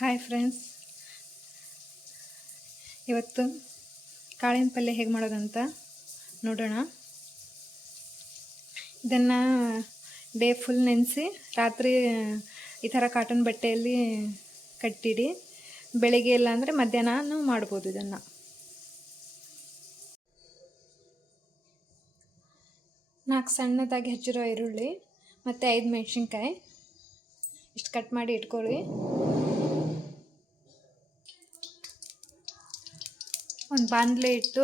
Hi friends ಇವತ್ತು ಕಾಳಿನ ಪಲ್ಯ ಹೇಗೆ ಮಾಡೋದಂತ ನೋಡೋಣ. ಇದನ್ನು ಡೇ ಫುಲ್ ನೆನೆಸಿ ರಾತ್ರಿ, ಈ ಥರ ಕಾಟನ್ ಬಟ್ಟೆಯಲ್ಲಿ ಕಟ್ಟಿಡಿ. ಬೆಳಿಗ್ಗೆ ಇಲ್ಲ ಅಂದರೆ ಮಧ್ಯಾಹ್ನ ಮಾಡ್ಬೋದು ಇದನ್ನು. ನಾಲ್ಕು ಸಣ್ಣದಾಗಿ ಹೆಚ್ಚಿರೋ ಈರುಳ್ಳಿ ಮತ್ತು ಐದು ಮೆಣಸಿನ್ಕಾಯಿ. ಇಷ್ಟು ಕಟ್ ಮಾಡಿ ಇಟ್ಕೊಳ್ಳಿ. ಒಂದು ಬಾಣಲೆ ಇಟ್ಟು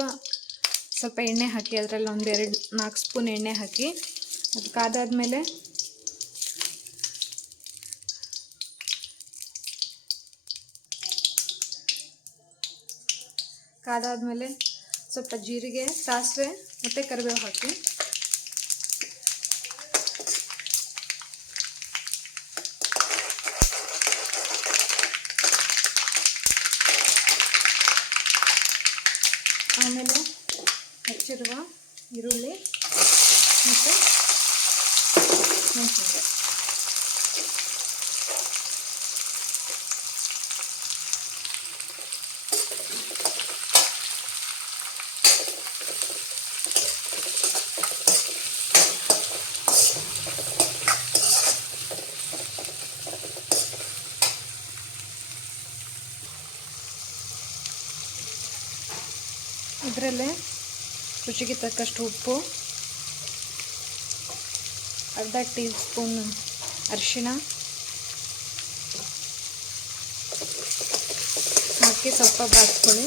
ಸ್ವಲ್ಪ ಎಣ್ಣೆ ಹಾಕಿ ಅದರಲ್ಲಿ ಒಂದು ಎರಡು ನಾಲ್ಕು ಸ್ಪೂನ್ ಎಣ್ಣೆ ಹಾಕಿ ಅದು ಕಾದಾದ್ಮೇಲೆ ಕಾದಾದ್ಮೇಲೆ ಸ್ವಲ್ಪ ಜೀರಿಗೆ, ಸಾಸಿವೆ ಮತ್ತು ಕರಿಬೇವು ಹಾಕಿ. ಆಮೇಲೆ ಹೆಚ್ಚಿರುವ ಈರುಳ್ಳಿ ಮತ್ತು ಮೆಣಸಿನ್ಕಾಯಿ. ಇದರಲ್ಲೇ ರುಚಿಗೆ ತಕ್ಕಷ್ಟು ಉಪ್ಪು ಅರ್ಧ ಟೀ ಸ್ಪೂನ್ ಅರಿಶಿಣ ಹಾಕಿ ಸ್ವಲ್ಪ ಬಾಚ್ಕೊಳ್ಳಿ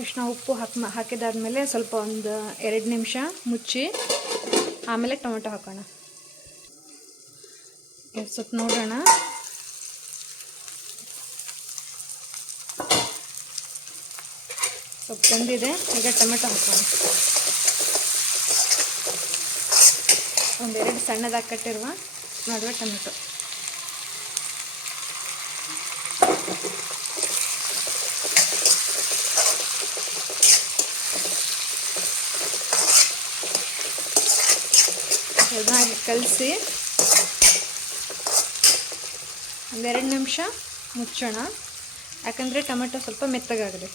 ಅರಿಶಿನ ಉಪ್ಪು ಹಾಕಿ ಹಾಕಿದಾದ್ಮೇಲೆ ಸ್ವಲ್ಪ ಒಂದು ಎರಡು ನಿಮಿಷ ಮುಚ್ಚಿ ಆಮೇಲೆ ಟೊಮೆಟೊ ಹಾಕೋಣ. ಸ್ವಲ್ಪ ನೋಡೋಣ. ಸ್ವಲ್ಪ ತಂದಿದೆ ಈಗ ಟೊಮೆಟೊ ಹಾಕೋಣ. ಒಂದೆರಡು ಸಣ್ಣದಾಗಿ ಕಟ್ಟಿರುವ ನಡುವೆ ಟೊಮೆಟೊ. ಚೆನ್ನಾಗಿ ಕಲಸಿ ಒಂದೆರಡು ನಿಮಿಷ ಮುಚ್ಚೋಣ. ಯಾಕಂದರೆ ಟೊಮೆಟೊ ಸ್ವಲ್ಪ ಮೆತ್ತಗಾಗಲಿ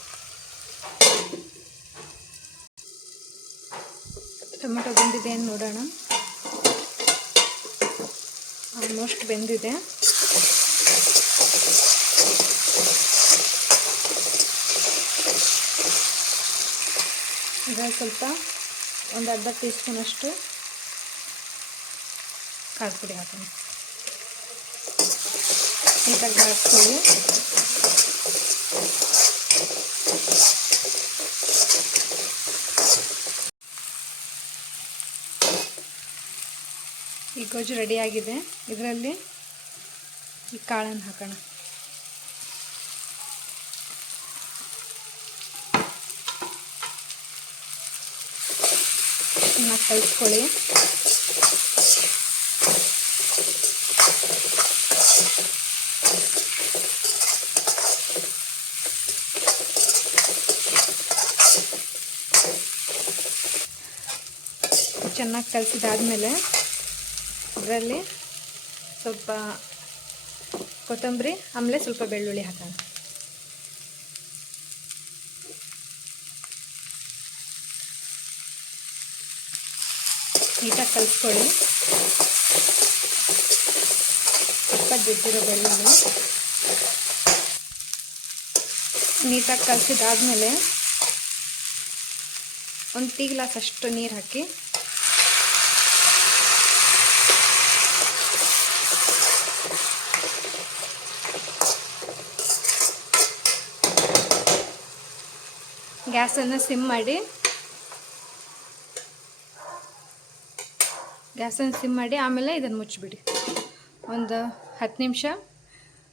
ಟೊಮೆಟೊ ಬೆಂದಿದೆ ಅಂತ ನೋಡೋಣ. ಆಲ್ಮೋಸ್ಟ್ ಬೆಂದಿದೆ. ಈಗ ಸ್ವಲ್ಪ ಒಂದು ಅರ್ಧ ಟೀ ಸ್ಪೂನಷ್ಟು ಖಾರದ ಪುಡಿ ಹಾಕೋಣ. ನೀಟಾಗಿ ಬಾಡಿಸ್ಕೊಳ್ಳಿ ಈ ಗೊಜ್ಜು ರೆಡಿಯಾಗಿದೆ ಇದರಲ್ಲಿ ಈ ಕಾಳನ್ನು ಹಾಕೋಣ. ಚೆನ್ನಾಗಿ ಕಲಿಸ್ಕೊಳ್ಳಿ. ಚೆನ್ನಾಗಿ ಕಲಸಿದಾದ್ಮೇಲೆ ಅದರಲ್ಲಿ ಸ್ವಲ್ಪ ಕೊತ್ತಂಬರಿ ಆಮೇಲೆ ಸ್ವಲ್ಪ ಬೆಳ್ಳುಳ್ಳಿ ಹಾಕೋಣ. ನೀಟಾಗಿ ಕಲಿಸ್ಕೊಳ್ಳಿ. ಜಜ್ಜಿರೋ ಬೆಳ್ಳುಳ್ಳಿ ನೀಟಾಗಿ ಕಲಸಿದಾದ್ಮೇಲೆ ಒಂದು ಟೀ ಗ್ಲಾಸ್ ಅಷ್ಟು ನೀರು ಹಾಕಿ ಗ್ಯಾಸನ್ನು ಸಿಮ್ ಮಾಡಿ ಗ್ಯಾಸನ್ನು ಸಿಮ್ ಮಾಡಿ ಆಮೇಲೆ ಇದನ್ನು ಮುಚ್ಚಿಬಿಡಿ. ಒಂದು ಹತ್ತು ನಿಮಿಷ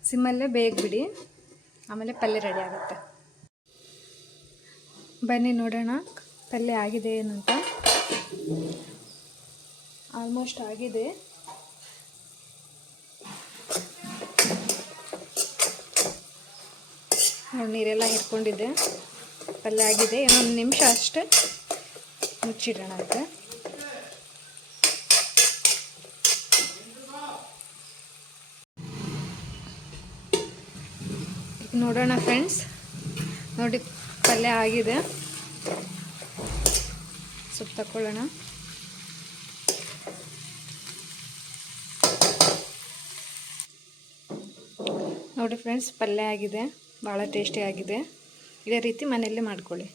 ಸಿಮ್ಮಲ್ಲೇ ಬೇಗ ಬಿಡಿ ಆಮೇಲೆ ಪಲ್ಯ ರೆಡಿ ಆಗುತ್ತೆ. ಬನ್ನಿ ನೋಡೋಣ, ಪಲ್ಯ ಆಗಿದೆ ಏನು ಅಂತ ಆಲ್ಮೋಸ್ಟ್ ಆಗಿದೆ. ನೀರೆಲ್ಲ ಹಿಡ್ಕೊಂಡಿದ್ದೆ. ಪಲ್ಯ ಆಗಿದೆ. ಇನ್ನೊಂದು ನಿಮಿಷ ಅಷ್ಟೇ ಮುಚ್ಚಿಡೋಣ ಅಂತ. ನೋಡೋಣ ಫ್ರೆಂಡ್ಸ್. ನೋಡಿ, ಪಲ್ಯ ಆಗಿದೆ. ಸೊಪ್ಪು ತಗೊಳ್ಳೋಣ ನೋಡಿ ಫ್ರೆಂಡ್ಸ್, ಪಲ್ಯ ಆಗಿದೆ. ಭಾಳ ಟೇಸ್ಟಿ ಆಗಿದೆ. ಇದೇ ರೀತಿ ಮನೆಯಲ್ಲೇ ಮಾಡ್ಕೊಳ್ಳಿ.